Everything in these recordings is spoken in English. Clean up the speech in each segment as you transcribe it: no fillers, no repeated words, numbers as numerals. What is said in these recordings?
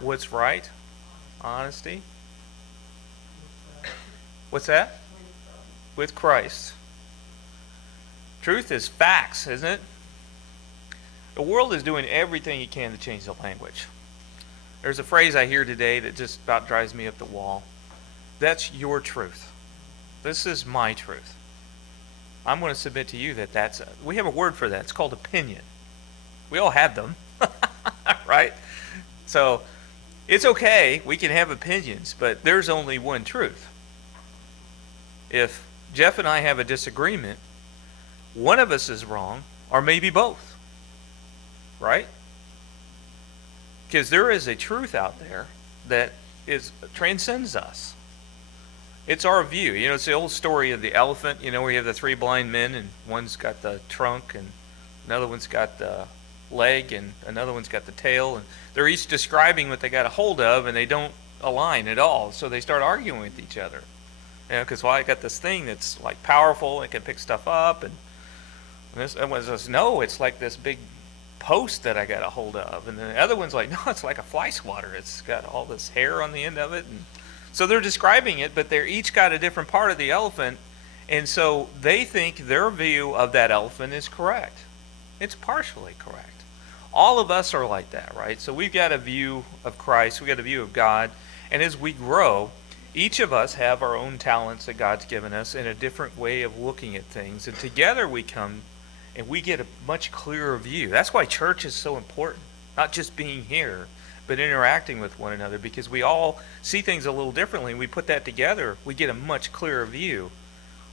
What's right? Honesty. What's that? With Christ. Truth is facts, isn't it? The world is doing everything it can to change the language. There's a phrase I hear today that just about drives me up the wall. That's your truth. This is my truth. I'm going to submit to you that we have a word for that. It's called opinion. We all have them, right? So it's okay. We can have opinions, but there's only one truth. If Jeff and I have a disagreement, one of us is wrong, or maybe both, right? Because there is a truth out there that transcends us. It's our view. It's the old story of the elephant, where you have the three blind men, and one's got the trunk, and another one's got the leg, and another one's got the tail, and they're each describing what they got a hold of, and they don't align at all, so they start arguing with each other. Because I got this thing that's like powerful, and can pick stuff up, and this one says, no, it's like this big post that I got a hold of, and the other one's like, no, it's like a fly swatter. It's got all this hair on the end of it, and so they're describing it, but they're each got a different part of the elephant, and so they think their view of that elephant is correct. It's partially correct. All of us are like that, right? So we've got a view of Christ, we've got a view of God, and as we grow, each of us have our own talents that God's given us and a different way of looking at things, and together we come and we get a much clearer view. That's why church is so important, not just being here, but interacting with one another, because we all see things a little differently, and we put that together, we get a much clearer view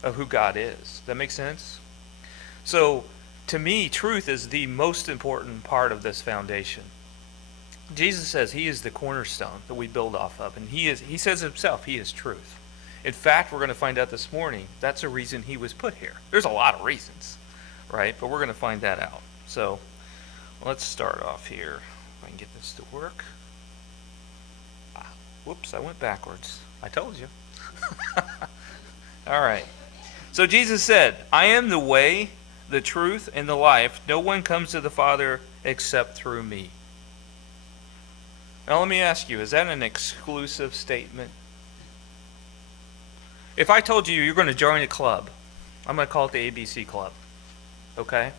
of who God is. Does that make sense? So, to me, truth is the most important part of this foundation. Jesus says he is the cornerstone that we build off of, and he says himself, he is truth. In fact, we're going to find out this morning, that's a reason he was put here. There's a lot of reasons, right? But we're going to find that out. So, let's start off here. If I can get this to work. Whoops, I went backwards. I told you. All right. So Jesus said, I am the way, the truth, and the life. No one comes to the Father except through me. Now let me ask you, is that an exclusive statement? If I told you you're going to join a club, I'm going to call it the ABC Club, okay?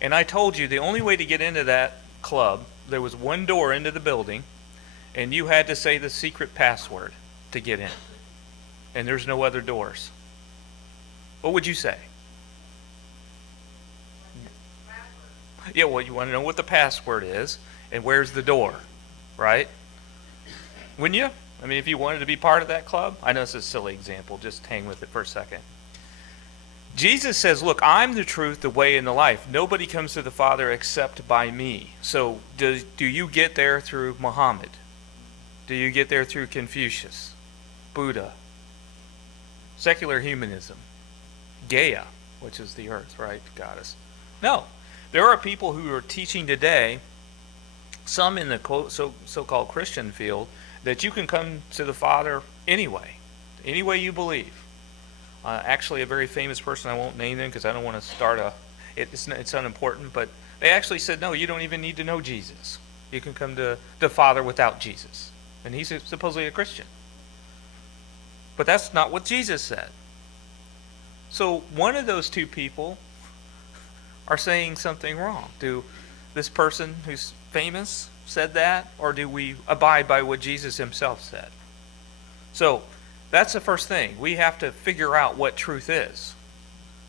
And I told you the only way to get into that club, there was one door into the building, and you had to say the secret password to get in. And there's no other doors. What would you say? Yeah, well, you want to know what the password is, and where's the door, right? Wouldn't you? I mean, if you wanted to be part of that club? I know it's a silly example. Just hang with it for a second. Jesus says, look, I'm the truth, the way, and the life. Nobody comes to the Father except by me. So do you get there through Muhammad? Do you get there through Confucius, Buddha, secular humanism, Gaia, which is the earth, right, goddess? No. There are people who are teaching today, some in the so-called Christian field, that you can come to the Father anyway, any way you believe. Actually, a very famous person, I won't name them because I don't want to start it's unimportant, but they actually said, no, you don't even need to know Jesus. You can come to the Father without Jesus. And he's supposedly a Christian. But that's not what Jesus said. So one of those two people are saying something wrong. Do this person who's famous said that, or do we abide by what Jesus himself said? So that's the first thing. We have to figure out what truth is.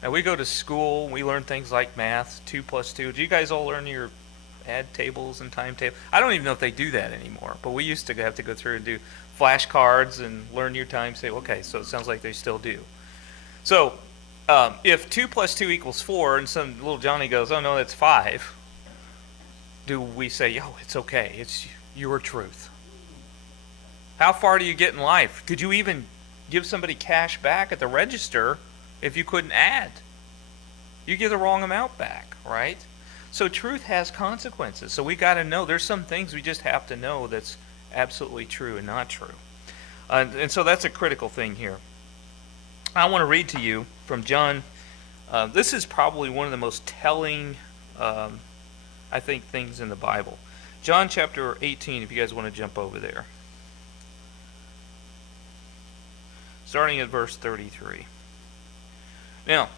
Now we go to school, we learn things like math, 2 plus 2. Do you guys all learn your add tables and timetables? I don't even know if they do that anymore, but we used to have to go through and do flashcards and learn your times table. Okay, so it sounds like they still do. So if 2 plus 2 equals 4 and some little Johnny goes, oh no, that's 5, do we say, oh, it's okay, it's your truth? How far do you get in life? Could you even give somebody cash back at the register if you couldn't add? You give the wrong amount back, right? So truth has consequences. So we got to know there's some things we just have to know that's absolutely true and not true. And so that's a critical thing here. I want to read to you from John. This is probably one of the most telling, I think, things in the Bible. John chapter 18, if you guys want to jump over there. Starting at verse 33. Now,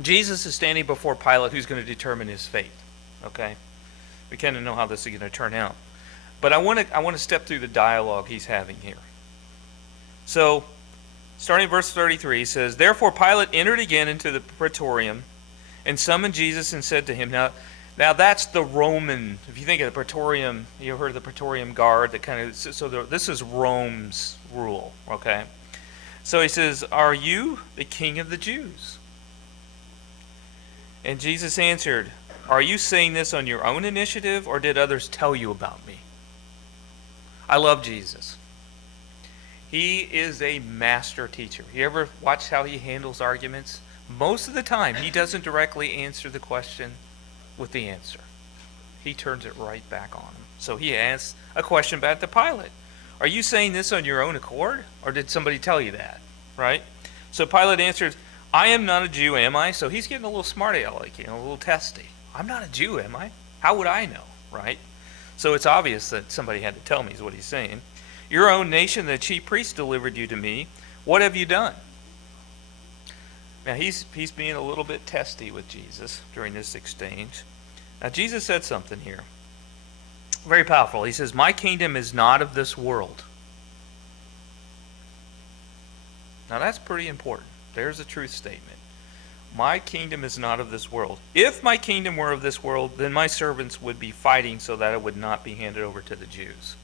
Jesus is standing before Pilate, who's going to determine his fate. Okay? We kind of know how this is going to turn out. But I want to step through the dialogue he's having here. So, starting at verse 33, he says, "Therefore Pilate entered again into the praetorium and summoned Jesus and said to him," Now that's the Roman, if you think of the praetorium, you heard of the praetorium guard, that kind of, this is Rome's rule, okay? So he says, "Are you the king of the Jews?" And Jesus answered, "Are you saying this on your own initiative, or did others tell you about me?" I love Jesus. He is a master teacher. You ever watch how he handles arguments? Most of the time, he doesn't directly answer the question with the answer. He turns it right back on him. So he asks a question back to Pilate. "Are you saying this on your own accord, or did somebody tell you that?" Right? So Pilate answered, "I am not a Jew, am I?" So he's getting a little smart-aleck, a little testy. "I'm not a Jew, am I? How would I know?" Right? So it's obvious that somebody had to tell me, is what he's saying. "Your own nation, the chief priests, delivered you to me. What have you done?" Now he's being a little bit testy with Jesus during this exchange. Now Jesus said something here. Very powerful. He says, "My kingdom is not of this world." Now that's pretty important. There's a truth statement. My kingdom is not of this world. If my kingdom were of this world, then my servants would be fighting so that it would not be handed over to the Jews.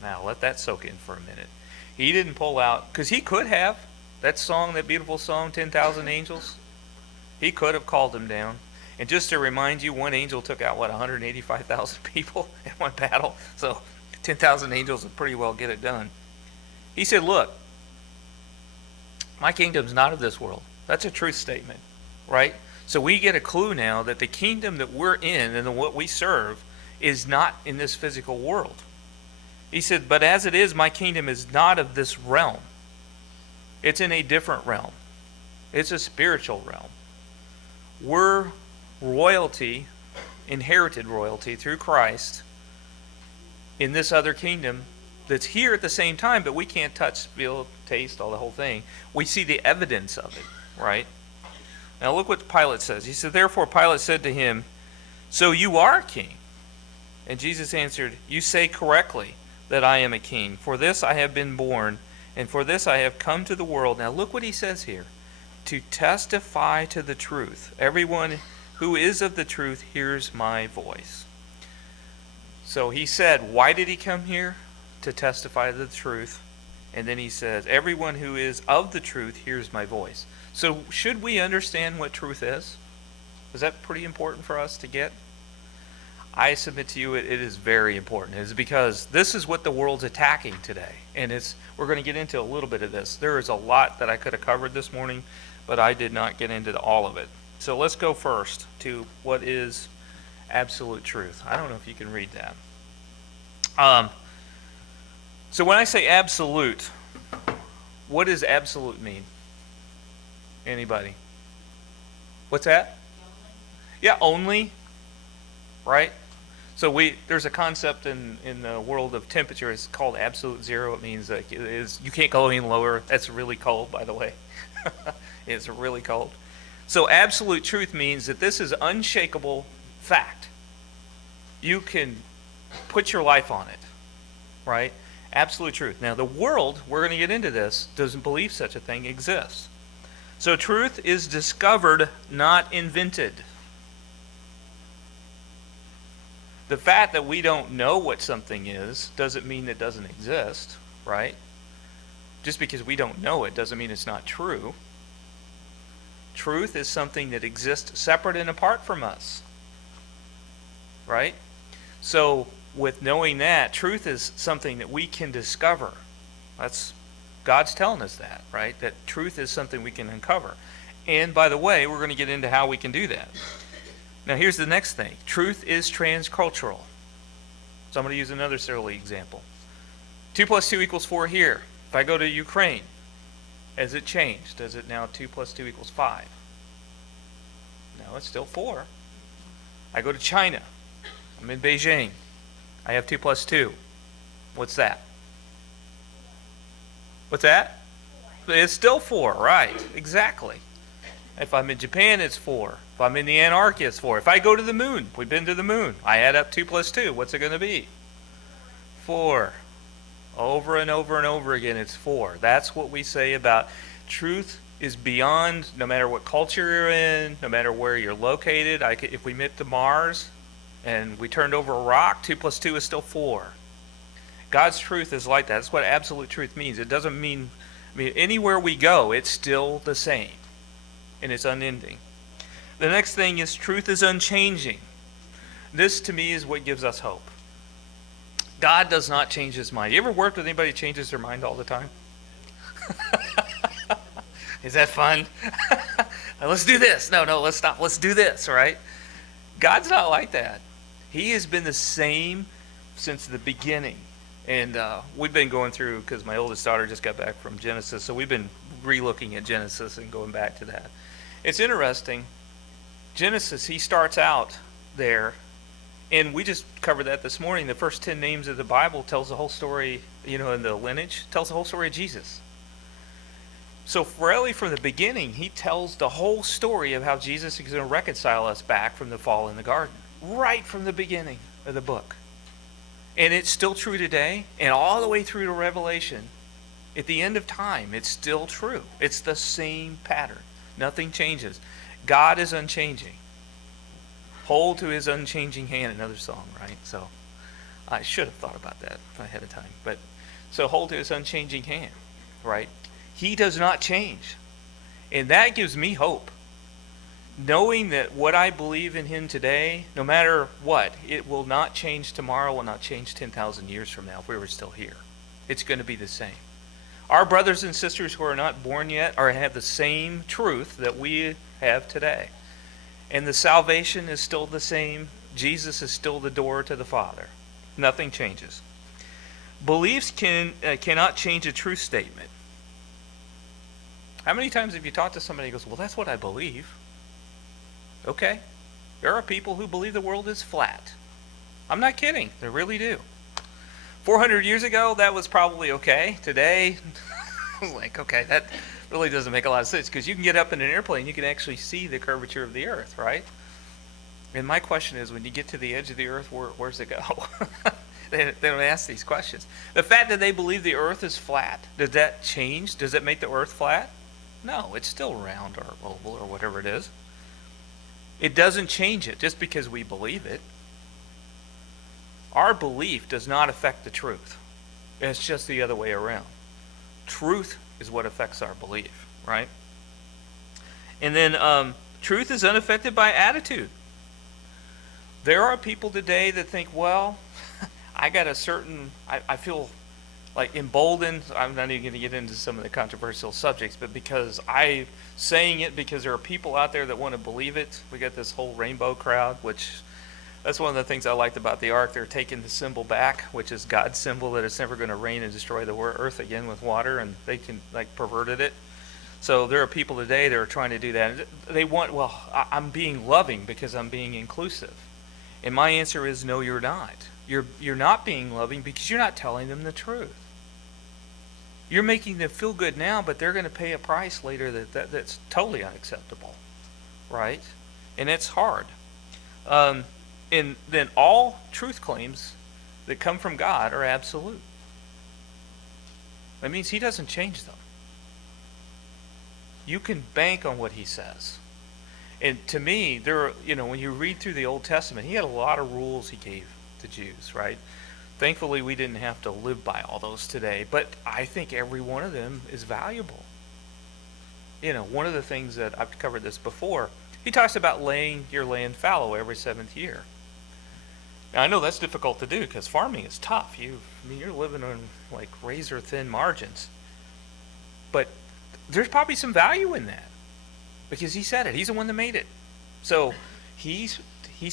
Now let that soak in for a minute. He didn't pull out, because he could have. That song, that beautiful song, 10,000 Angels, he could have called them down. And just to remind you, one angel took out, 185,000 people in one battle? So 10,000 angels would pretty well get it done. He said, "Look, my kingdom's not of this world." That's a truth statement, right? So we get a clue now that the kingdom that we're in and what we serve is not in this physical world. He said, "But as it is, my kingdom is not of this realm." It's in a different realm. It's a spiritual realm. We're royalty, inherited royalty through Christ in this other kingdom that's here at the same time, but we can't touch, feel, taste, all the whole thing. We see the evidence of it, right? Now look what Pilate says. He said, "Therefore Pilate said to him, 'So you are king?' And Jesus answered, 'You say correctly that I am a king. For this I have been born, and for this I have come to the world.'" Now look what he says here. "To testify to the truth. Everyone who is of the truth hears my voice." So he said, why did he come here? To testify to the truth. And then he says, "Everyone who is of the truth hears my voice." So should we understand what truth is? Is that pretty important for us to get? I submit to you it is very important. It's because this is what the world's attacking today. And we're going to get into a little bit of this. There is a lot that I could have covered this morning, but I did not get into all of it. So let's go first to what is absolute truth. I don't know if you can read that. So when I say absolute, what does absolute mean? Anybody? What's that? Yeah, only. Right? So there's a concept in the world of temperature. It's called absolute zero. It means that you can't go any lower. That's really cold, by the way. It's really cold. So absolute truth means that this is unshakable fact. You can put your life on it, right? Absolute truth. Now, the world, we're going to get into this, doesn't believe such a thing exists. So truth is discovered, not invented. The fact that we don't know what something is doesn't mean it doesn't exist, right? Just because we don't know it doesn't mean it's not true. Truth is something that exists separate and apart from us, right? So with knowing that, truth is something that we can discover. That's God's telling us that, right? That truth is something we can uncover. And by the way, we're going to get into how we can do that. Now here's the next thing. Truth is transcultural. So I'm going to use another silly example. 2 + 2 = 4 here. If I go to Ukraine, has it changed? Does it now 2 + 2 = 5? No, it's still 4. I go to China. I'm in Beijing. I have 2 plus 2. What's that? What's that? It's still 4, right? Exactly. If I'm in Japan, it's 4. If I'm in the Antarctica, it's 4. If I go to the moon, we've been to the moon. I add up 2 plus 2. What's it going to be? 4. Over and over and over again, it's 4. That's what we say about truth is beyond, no matter what culture you're in, no matter where you're located. If we went to Mars and we turned over a rock, 2 plus 2 is still 4. God's truth is like that. That's what absolute truth means. It doesn't mean, anywhere we go, it's still the same. And it's unending. The next thing is truth is unchanging. This, to me, is what gives us hope. God does not change his mind. You ever worked with anybody who changes their mind all the time? Is that fun? Let's do this. No, let's stop. Let's do this, right? God's not like that. He has been the same since the beginning. And we've been going through, because my oldest daughter just got back from Genesis, so we've been re-looking at Genesis and going back to that. It's interesting. Genesis, he starts out there, and we just covered that this morning. The first 10 names of the Bible tells the whole story, in the lineage, tells the whole story of Jesus. So really, from the beginning, he tells the whole story of how Jesus is going to reconcile us back from the fall in the garden, right from the beginning of the book. And it's still true today, and all the way through to Revelation. At the end of time, it's still true. It's the same pattern. Nothing changes. God is unchanging. Hold to his unchanging hand, another song, right? So I should have thought about that ahead of time. But so hold to his unchanging hand, right? He does not change. And that gives me hope. Knowing that what I believe in him today, no matter what, it will not change tomorrow, will not change 10,000 years from now if we were still here. It's going to be the same. Our brothers and sisters who are not born yet have the same truth that we have today. And the salvation is still the same. Jesus is still the door to the Father. Nothing changes. Beliefs cannot change a truth statement. How many times have you talked to somebody who goes, well, that's what I believe? Okay. There are people who believe the world is flat. I'm not kidding. They really do. 400 years ago, that was probably okay. Today, I was like, okay, that really doesn't make a lot of sense, because you can get up in an airplane, you can actually see the curvature of the earth, right? And my question is, when you get to the edge of the earth, where's it go? They don't ask these questions. The fact that they believe the earth is flat, does that change? Does it make the earth flat? No, it's still round or oval or whatever it is. It doesn't change it just because we believe it. Our belief does not affect the truth. It's just the other way around. Truth is what affects our belief, right? And then truth is unaffected by attitude. There are people today that think, well, I feel like emboldened. I'm not even going to get into some of the controversial subjects, but because I'm saying it because there are people out there that want to believe it. We got this whole rainbow crowd, which that's one of the things I liked about the ark. They're taking the symbol back, which is God's symbol that it's never going to rain and destroy the earth again with water, and they can perverted it. So there are people today that are trying to do that. They want, well, I'm being loving because I'm being inclusive. And my answer is, no, you're not. You're not being loving because you're not telling them the truth. You're making them feel good now, but they're going to pay a price later that's totally unacceptable, right? And it's hard. And then all truth claims that come from God are absolute. That means he doesn't change them. You can bank on what he says. And to me, when you read through the Old Testament, he had a lot of rules he gave to Jews, right? Thankfully, we didn't have to live by all those today, but I think every one of them is valuable. One of the things that I've covered this before, he talks about laying your land fallow every 7th year. Now, I know that's difficult to do because farming is tough. You're living on like razor thin margins. But there's probably some value in that because he said it. He's the one that made it. So he's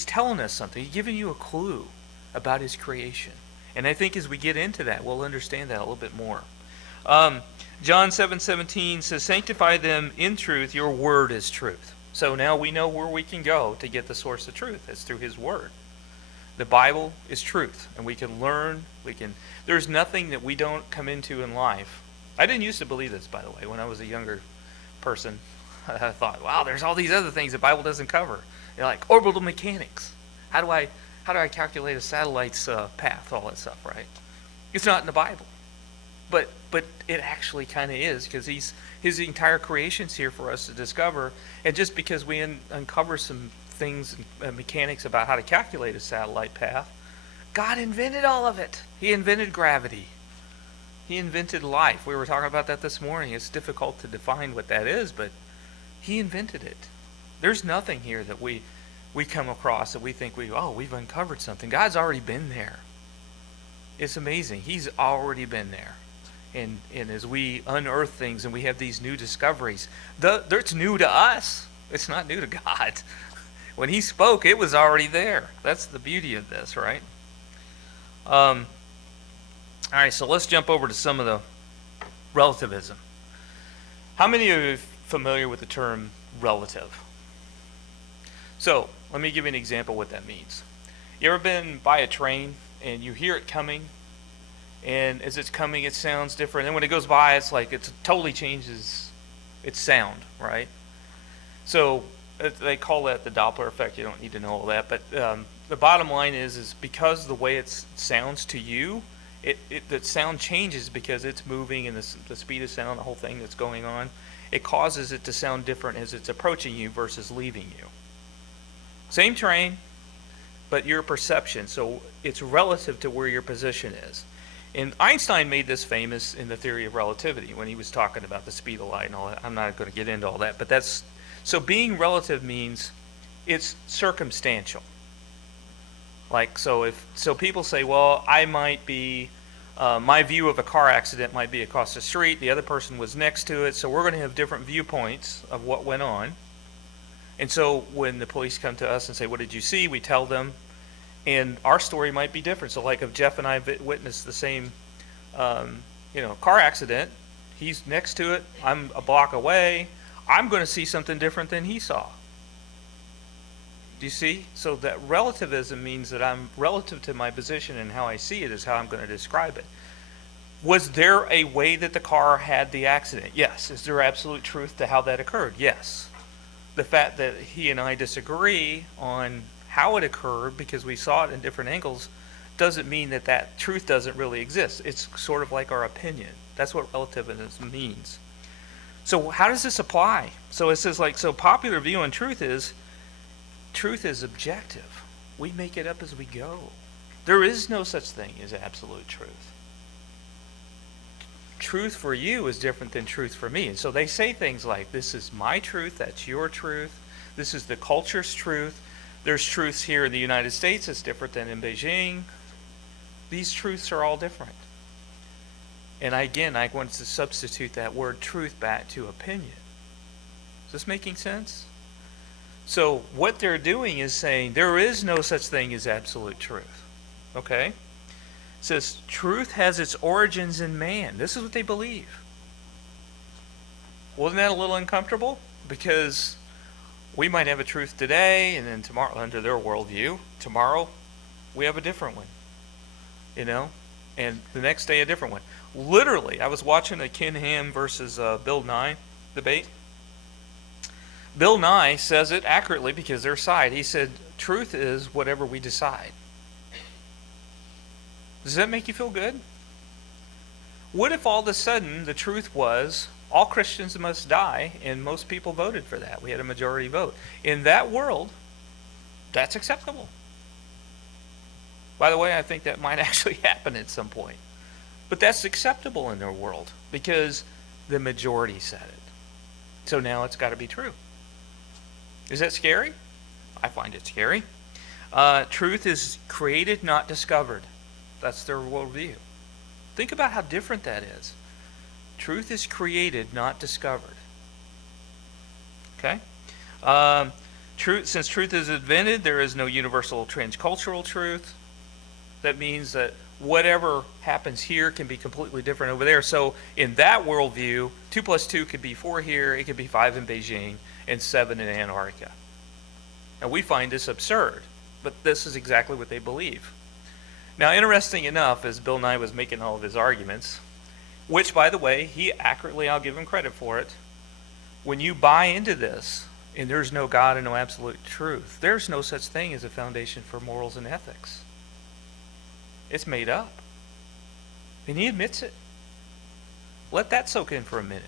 telling us something. He's giving you a clue about his creation. And I think as we get into that, we'll understand that a little bit more. John 7:17 says, sanctify them in truth. Your word is truth. So now we know where we can go to get the source of truth. It's through his word. The Bible is truth, and we can learn, there's nothing that we don't come into in life. I didn't used to believe this, by the way, when I was a younger person. I thought, wow, there's all these other things the Bible doesn't cover. Like orbital mechanics. How do I calculate a satellite's path, all that stuff, right? It's not in the Bible. But it actually kind of is, because his entire creation's here for us to discover. And just because we uncover some things and mechanics about how to calculate a satellite path, God invented all of it. He invented gravity. He invented life. We were talking about that this morning. It's difficult to define what that is, but he invented it. There's nothing here that we come across that we think we've uncovered something. God's already been there. It's amazing. He's already been there. And as we unearth things and we have these new discoveries, it's new to us. It's not new to God. When he spoke, it was already there. That's the beauty of this, right? All right, so let's jump over to some of the relativism. How many of you are familiar with the term relative? So let me give you an example of what that means. You ever been by a train and you hear it coming, and as it's coming it sounds different, and when it goes by it's like it totally changes its sound, right? So they call that the Doppler effect. You don't need to know all that, but the bottom line is because the way it sounds to you, the sound changes because it's moving, and the speed of sound, the whole thing that's going on, it causes it to sound different as it's approaching you versus leaving you. Same train, but your perception. So it's relative to where your position is. And Einstein made this famous in the theory of relativity when he was talking about the speed of light and all that. I'm not going to get into all that, but so being relative means it's circumstantial. Like, so people say, well, I might be, my view of a car accident might be across the street, the other person was next to it, so we're going to have different viewpoints of what went on. And so when the police come to us and say, what did you see? We tell them, and our story might be different. So like if Jeff and I witnessed the same, car accident, he's next to it, I'm a block away, I'm going to see something different than he saw. Do you see? So that relativism means that I'm relative to my position, and how I see it is how I'm going to describe it. Was there a way that the car had the accident? Yes. Is there absolute truth to how that occurred? Yes. The fact that he and I disagree on how it occurred because we saw it in different angles doesn't mean that truth doesn't really exist. It's sort of like our opinion. That's what relativism means. So how does this apply? So it says popular view on truth is objective. We make it up as we go. There is no such thing as absolute truth. Truth for you is different than truth for me. And so they say things like, this is my truth, that's your truth, this is the culture's truth. There's truths here in the United States that's different than in Beijing. These truths are all different. And I want to substitute that word truth back to opinion. Is this making sense? So what they're doing is saying there is no such thing as absolute truth. Okay? It says truth has its origins in man. This is what they believe. Wasn't that a little uncomfortable? Because we might have a truth today, and then tomorrow, under their worldview, tomorrow we have a different one. And the next day a different one. Literally, I was watching a Ken Ham versus Bill Nye debate. Bill Nye says it accurately because their side. He said, truth is whatever we decide. Does that make you feel good? What if all of a sudden the truth was all Christians must die, and most people voted for that? We had a majority vote. In that world, that's acceptable. By the way, I think that might actually happen at some point. But that's acceptable in their world because the majority said it. So now it's got to be true. Is that scary? I find it scary. Truth is created, not discovered. That's their worldview. Think about how different that is. Truth is created, not discovered. Okay? Since truth is invented, there is no universal transcultural truth. That means that whatever happens here can be completely different over there. So in that worldview, 2 + 2 could be 4 here, it could be 5 in Beijing. and 7 in Antarctica. Now, we find this absurd, but this is exactly what they believe. Now, interesting enough, as Bill Nye was making all of his arguments, which, by the way, he accurately, I'll give him credit for it, when you buy into this, and there's no God and no absolute truth, there's no such thing as a foundation for morals and ethics. It's made up. And he admits it. Let that soak in for a minute.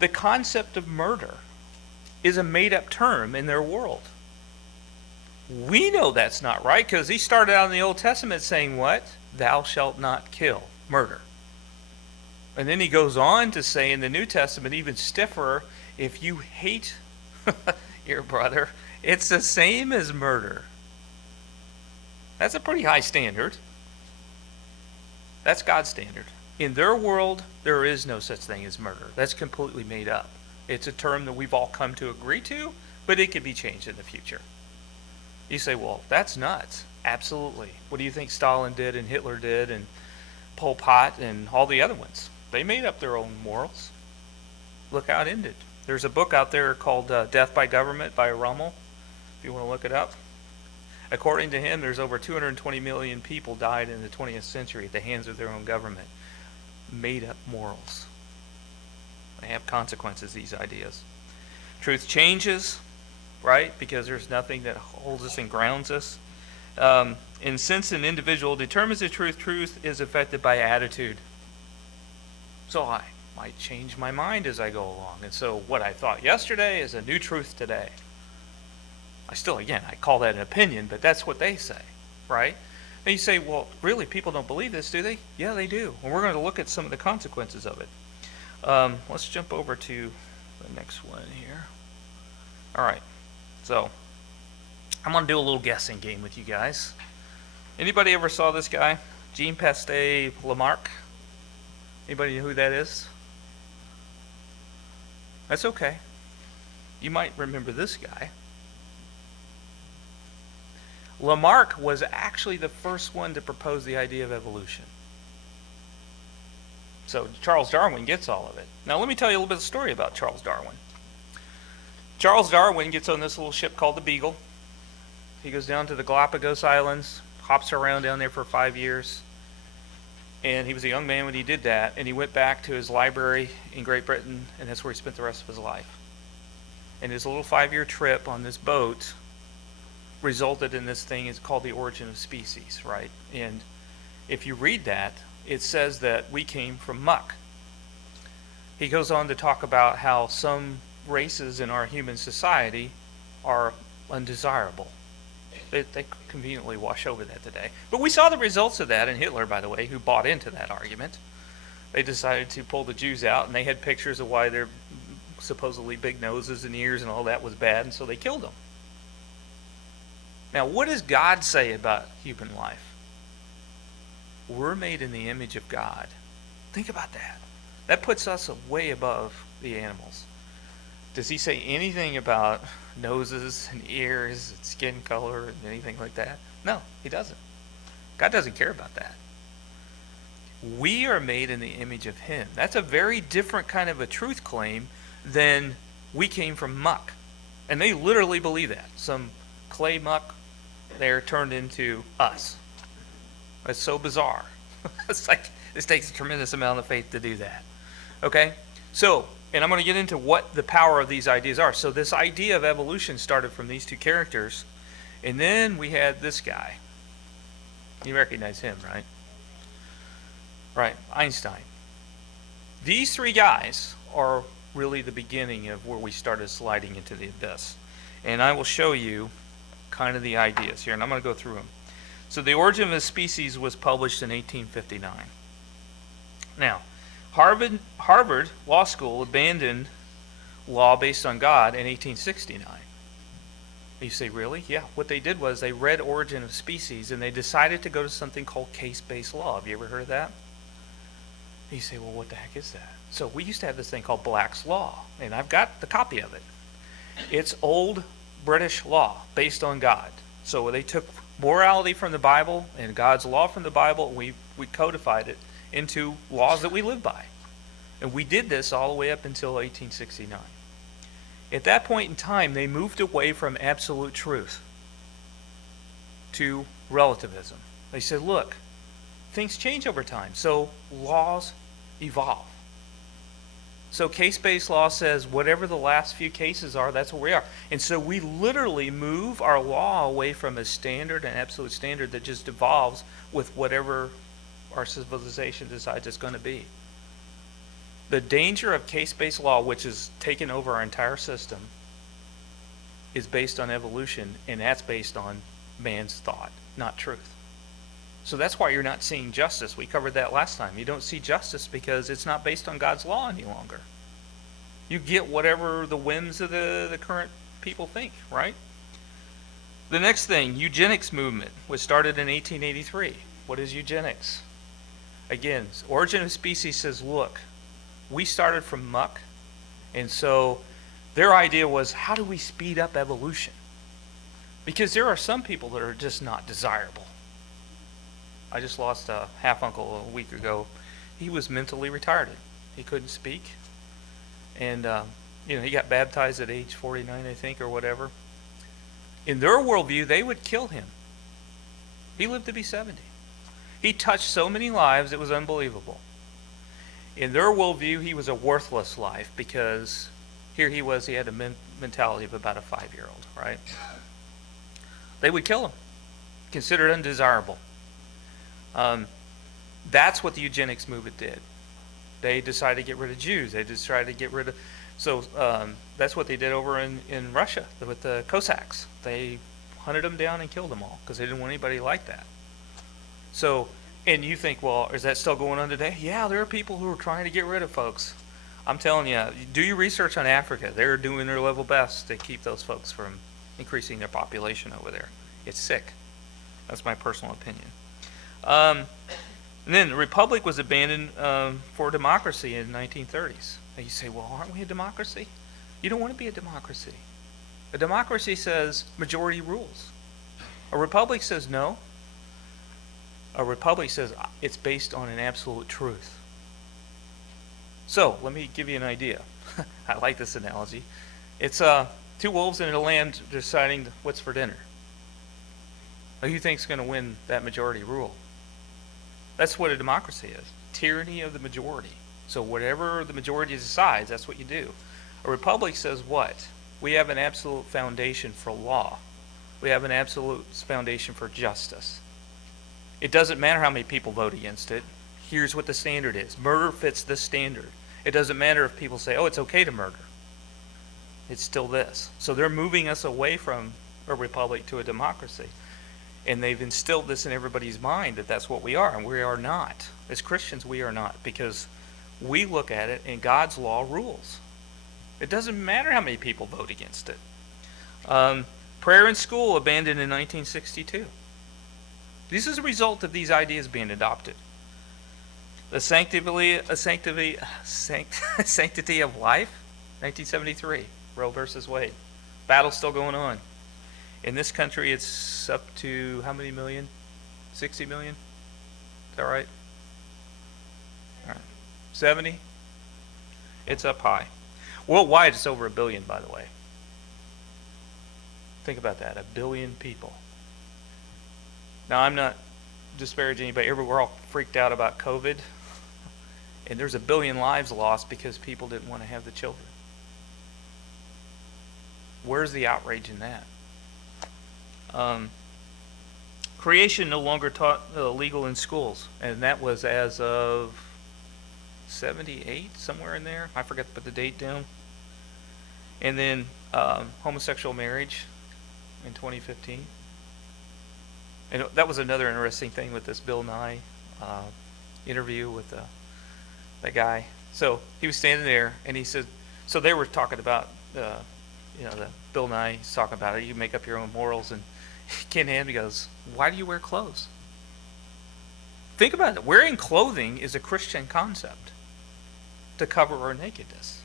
The concept of murder is a made-up term in their world. We know that's not right because he started out in the Old Testament saying what? Thou shalt not kill. Murder. And then he goes on to say in the New Testament, even stiffer, if you hate your brother, it's the same as murder. That's a pretty high standard. That's God's standard. In their world, there is no such thing as murder. That's completely made up. It's a term that we've all come to agree to, but it could be changed in the future. You say, well, that's nuts. Absolutely. What do you think Stalin did and Hitler did and Pol Pot and all the other ones? They made up their own morals. Look how it ended. There's a book out there called Death by Government by Rommel, if you want to look it up. According to him, there's over 220 million people died in the 20th century at the hands of their own government. Made up morals. They have consequences, these ideas. Truth changes, right? Because there's nothing that holds us and grounds us. And since an individual determines the truth, truth is affected by attitude. So I might change my mind as I go along. And so what I thought yesterday is a new truth today. I call that an opinion, but that's what they say, right? And you say, well, really, people don't believe this, do they? Yeah, they do. And we're going to look at some of the consequences of it. Let's jump over to the next one here. All right. So I'm going to do a little guessing game with you guys. Anybody ever saw this guy? Jean-Baptiste Lamarck? Anybody know who that is? That's okay. You might remember this guy. Lamarck was actually the first one to propose the idea of evolution. So Charles Darwin gets all of it. Now let me tell you a little bit of story about Charles Darwin. Charles Darwin gets on this little ship called the Beagle. He goes down to the Galapagos Islands, hops around down there for 5 years. And he was a young man when he did that, and he went back to his library in Great Britain, and that's where he spent the rest of his life. And his little 5-year trip on this boat resulted in this thing. It's called The Origin of Species, right? And if you read that, it says that we came from muck. He goes on to talk about how some races in our human society are undesirable. They conveniently wash over that today. But we saw the results of that in Hitler, by the way, who bought into that argument. They decided to pull the Jews out, and they had pictures of why their supposedly big noses and ears and all that was bad, and so they killed them. Now, what does God say about human life? We're made in the image of God. Think about that. That puts us way above the animals. Does he say anything about noses and ears and skin color and anything like that? No, he doesn't. God doesn't care about that. We are made in the image of him. That's a very different kind of a truth claim than we came from muck. And they literally believe that. Some clay muck there turned into us. That's so bizarre. It's like this takes a tremendous amount of faith to do that. Okay? So, and I'm going to get into what the power of these ideas are. So this idea of evolution started from these two characters. And then we had this guy. You recognize him, right? Right, Einstein. These three guys are really the beginning of where we started sliding into the abyss. And I will show you kind of the ideas here, and I'm going to go through them. So The Origin of a Species was published in 1859. Now, Harvard Law School abandoned law based on God in 1869. You say, really? Yeah. What they did was they read Origin of Species, and they decided to go to something called case-based law. Have you ever heard of that? You say, well, what the heck is that? So we used to have this thing called Black's Law, and I've got the copy of it. It's old British law based on God. So they took morality from the Bible and God's law from the Bible, and we codified it into laws that we live by. And we did this all the way up until 1869. At that point in time, they moved away from absolute truth to relativism. They said, look, things change over time, so laws evolve. So case-based law says whatever the last few cases are, that's what we are. And so we literally move our law away from a standard, an absolute standard that just evolves with whatever our civilization decides it's going to be. The danger of case-based law, which has taken over our entire system, is based on evolution, and that's based on man's thought, not truth. So that's why you're not seeing justice. We covered that last time. You don't see justice because it's not based on God's law any longer. You get whatever the whims of the current people think, right? The next thing, eugenics movement, was started in 1883. What is eugenics? Again, Origin of Species says, look, we started from muck, and so their idea was, how do we speed up evolution? Because there are some people that are just not desirable. I just lost a half-uncle a week ago. He was mentally retarded. He couldn't speak. And, he got baptized at age 49, I think, or whatever. In their worldview, they would kill him. He lived to be 70. He touched so many lives, it was unbelievable. In their worldview, he was a worthless life because here he was, he had a mentality of about a 5-year-old, right? They would kill him, considered undesirable. That's what the eugenics movement did. They decided to get rid of Jews. They decided to get rid of... So that's what they did over in Russia with the Cossacks. They hunted them down and killed them all because they didn't want anybody like that. So, and you think, well, is that still going on today? Yeah, there are people who are trying to get rid of folks. I'm telling you, do your research on Africa. They're doing their level best to keep those folks from increasing their population over there. It's sick. That's my personal opinion. And then the republic was abandoned for democracy in the 1930s. And you say, well, aren't we a democracy? You don't want to be a democracy. A democracy says majority rules. A republic says no. A republic says it's based on an absolute truth. So, let me give you an idea. I like this analogy. It's two wolves in a lamb deciding what's for dinner. Who do you think's going to win that majority rule? That's what a democracy is. Tyranny of the majority. So whatever the majority decides, that's what you do. A republic says what? We have an absolute foundation for law. We have an absolute foundation for justice. It doesn't matter how many people vote against it. Here's what the standard is. Murder fits this standard. It doesn't matter if people say, oh, it's okay to murder. It's still this. So they're moving us away from a republic to a democracy. And they've instilled this in everybody's mind that that's what we are, and we are not. As Christians, we are not, because we look at it and God's law rules. It doesn't matter how many people vote against it. Prayer in school abandoned in 1962. This is a result of these ideas being adopted. The sanctity of life, 1973, Roe versus Wade. Battle's still going on. In this country, it's up to how many million? 60 million? Is that right? All right. 70? It's up high. Worldwide, it's over 1 billion, by the way. Think about that, 1 billion people. Now, I'm not disparaging anybody. We're all freaked out about COVID. And there's 1 billion lives lost because people didn't want to have the children. Where's the outrage in that? Creation no longer taught legal in schools, and that was as of 78, somewhere in there. I forgot to put the date down. And then homosexual marriage in 2015. And that was another interesting thing with this Bill Nye interview with that guy. So he was standing there, and he said, so they were talking about, the Bill Nye, he's talking about it. You make up your own morals, and Ken Ham goes, why do you wear clothes? Think about it. Wearing clothing is a Christian concept to cover our nakedness.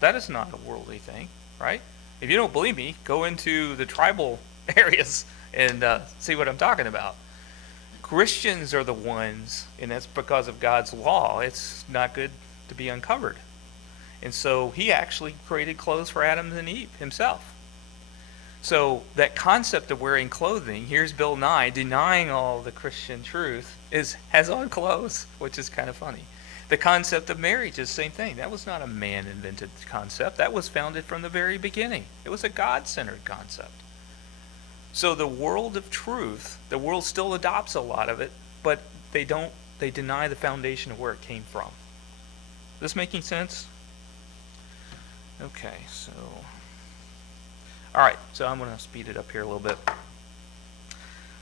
That is not a worldly thing, right? If you don't believe me, go into the tribal areas and see what I'm talking about. Christians are the ones, and that's because of God's law, it's not good to be uncovered. And so he actually created clothes for Adam and Eve himself. So that concept of wearing clothing, here's Bill Nye denying all the Christian truth, has on clothes, which is kind of funny. The concept of marriage is the same thing. That was not a man-invented concept. That was founded from the very beginning. It was a God-centered concept. So the world of truth, the world still adopts a lot of it, but they deny the foundation of where it came from. This making sense? Okay, so all right, so I'm going to speed it up here a little bit.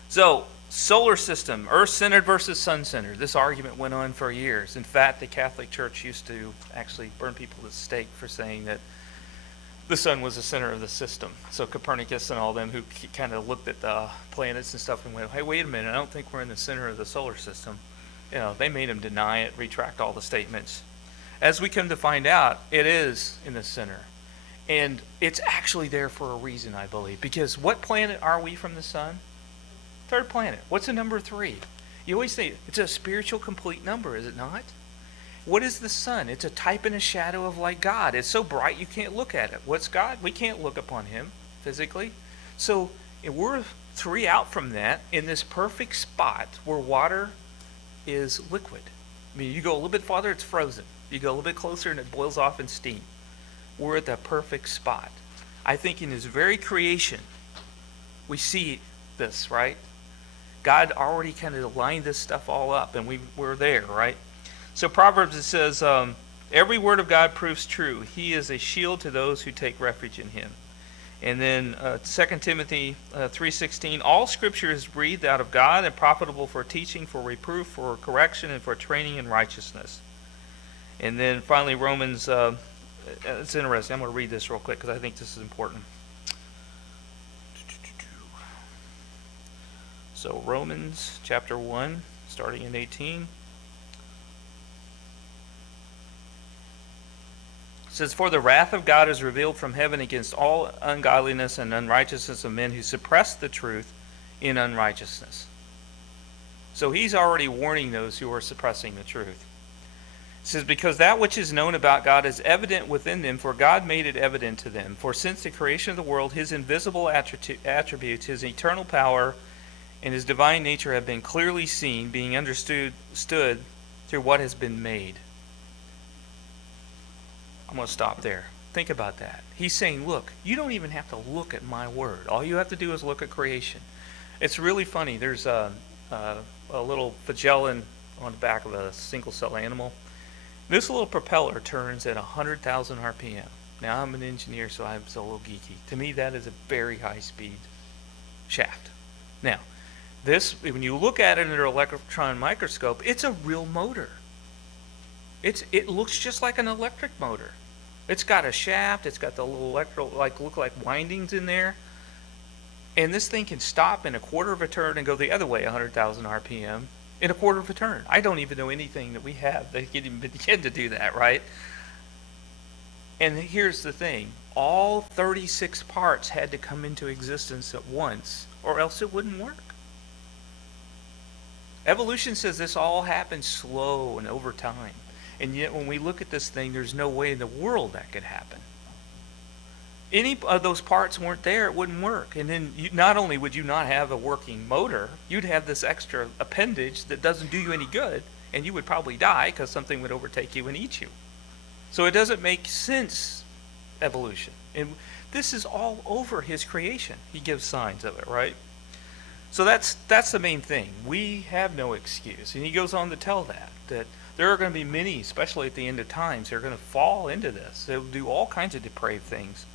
So, solar system, Earth-centered versus sun-centered. This argument went on for years. In fact, the Catholic Church used to actually burn people at the stake for saying that the sun was the center of the system. So Copernicus and all them who kind of looked at the planets and stuff and went, hey, wait a minute, I don't think we're in the center of the solar system. They made them deny it, retract all the statements. As we come to find out, it is in the center. And it's actually there for a reason, I believe. Because what planet are we from the sun? Third planet. What's the number 3? You always say it's a spiritual complete number, is it not? What is the sun? It's a type and a shadow of like God. It's so bright you can't look at it. What's God? We can't look upon him physically. So we're 3 out from that in this perfect spot where water is liquid. I mean, you go a little bit farther, it's frozen. You go a little bit closer and it boils off in steam. We're at the perfect spot. I think in his very creation, we see this, right? God already kind of lined this stuff all up, and we're there, right? So Proverbs, it says, every word of God proves true. He is a shield to those who take refuge in him. And then 2 Timothy 3:16, all Scripture is breathed out of God and profitable for teaching, for reproof, for correction, and for training in righteousness. And then finally Romans, it's interesting. I'm going to read this real quick because I think this is important. So Romans chapter 1, starting in 18. It says, for the wrath of God is revealed from heaven against all ungodliness and unrighteousness of men who suppress the truth in unrighteousness. So he's already warning those who are suppressing the truth. It says, because that which is known about God is evident within them, for God made it evident to them. For since the creation of the world, his invisible attributes, his eternal power, and his divine nature have been clearly seen, being understood through what has been made. I'm going to stop there. Think about that. He's saying, look, you don't even have to look at my word. All you have to do is look at creation. It's really funny. There's a little flagellum on the back of a single-cell animal. This little propeller turns at 100,000 RPM. Now, I'm an engineer, so I'm a little geeky. To me, that is a very high-speed shaft. Now, this, when you look at it under an electron microscope, it's a real motor. It looks just like an electric motor. It's got a shaft. It's got the little look like windings in there. And this thing can stop in a quarter of a turn and go the other way, 100,000 RPM. In a quarter of a turn. I don't even know anything that we have that can even begin to do that, right? And here's the thing. All 36 parts had to come into existence at once, or else it wouldn't work. Evolution says this all happens slow and over time. And yet when we look at this thing, there's no way in the world that could happen. Any of those parts weren't there, it wouldn't work. And then not only would you not have a working motor, you'd have this extra appendage that doesn't do you any good, and you would probably die because something would overtake you and eat you. So it doesn't make sense, evolution. And this is all over his creation. He gives signs of it, right? So that's the main thing. We have no excuse. And he goes on to tell that there are going to be many, especially at the end of times, who are going to fall into this. They'll do all kinds of depraved things.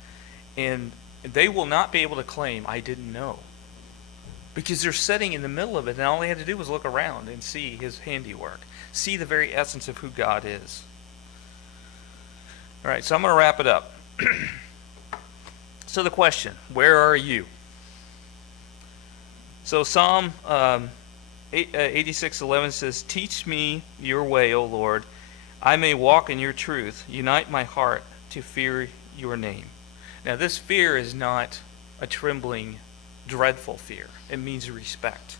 And they will not be able to claim, I didn't know. Because they're sitting in the middle of it, and all they had to do was look around and see his handiwork. See the very essence of who God is. All right, so I'm going to wrap it up. So the question, where are you? So Psalm 86:11 says, teach me your way, O Lord. I may walk in your truth. Unite my heart to fear your name. Now, this fear is not a trembling, dreadful fear. It means respect.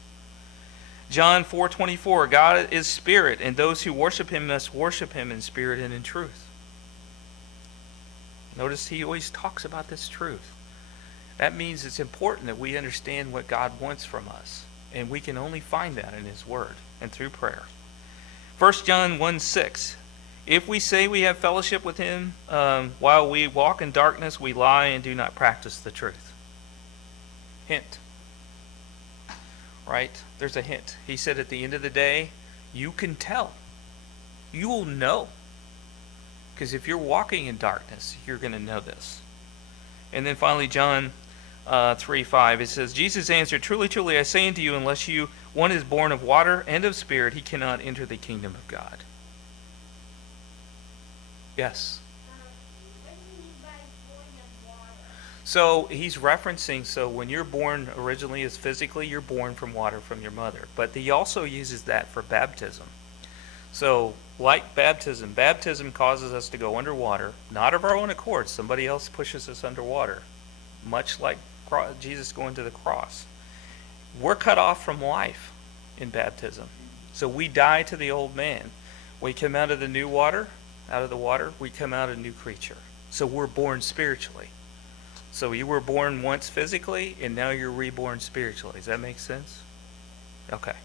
John 4:24, God is spirit, and those who worship him must worship him in spirit and in truth. Notice he always talks about this truth. That means it's important that we understand what God wants from us. And we can only find that in his word and through prayer. 1 John 1:6. If we say we have fellowship with him while we walk in darkness, we lie and do not practice the truth. Hint. Right? There's a hint. He said at the end of the day, you can tell. You will know. Because if you're walking in darkness, you're going to know this. And then finally, John 3:5, it says, Jesus answered, truly, truly, I say unto you, unless one is born of water and of spirit, he cannot enter the kingdom of God. Yes. What do you mean by born of water? So he's referencing, so when you're born originally as physically, you're born from water from your mother. But he also uses that for baptism. So like baptism causes us to go underwater, not of our own accord. Somebody else pushes us underwater, much like Jesus going to the cross. We're cut off from life in baptism. So we die to the old man. We come out of the new water, out of the water, we come out a new creature. So we're born spiritually. So you were born once physically, and now you're reborn spiritually. Does that make sense? Okay.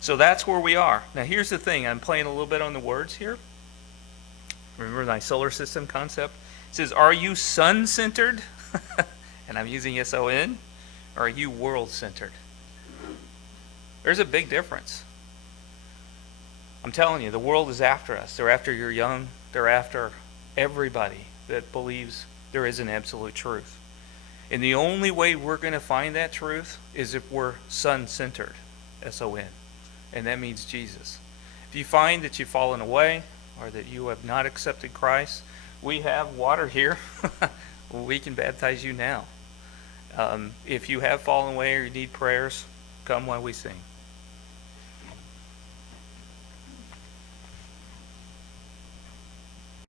So that's where we are. Now here's the thing. I'm playing a little bit on the words here. Remember my solar system concept? It says, are you sun-centered? And I'm using S-O-N. Or are you world-centered? There's a big difference. I'm telling you, the world is after us. They're after your young. They're after everybody that believes there is an absolute truth. And the only way we're going to find that truth is if we're sun-centered, S-O-N. And that means Jesus. If you find that you've fallen away or that you have not accepted Christ, we have water here. We can baptize you now. If you have fallen away or you need prayers, come while we sing.